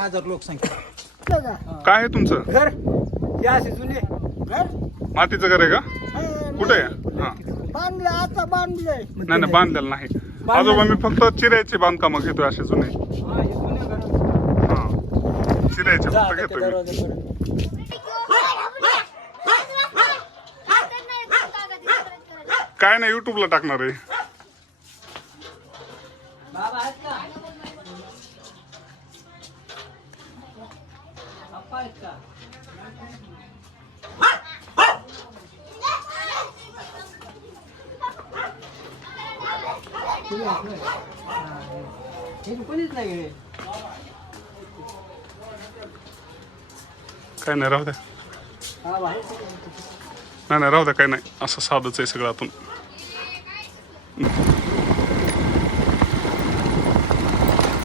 10,000 लोकसंख्या. काय आहे तुमचं घर या जुने घर मातीचं घर आहे का कुठे आहे हा बांधलं आता बांधलंय. नाही नाही बांधलेलं नाही आजोबा मी फक्त चिऱ्याचे बांधकाम घेतोय असे जुने हा चिऱ्याचे फक्त घेतोय मी. काय नाही युट्यूबला टाकणार आहे. कोणीच नाही काय नाही राहू द्या नाही नाही राहू द्या काय नाही असं साधंच आहे सगळं आतून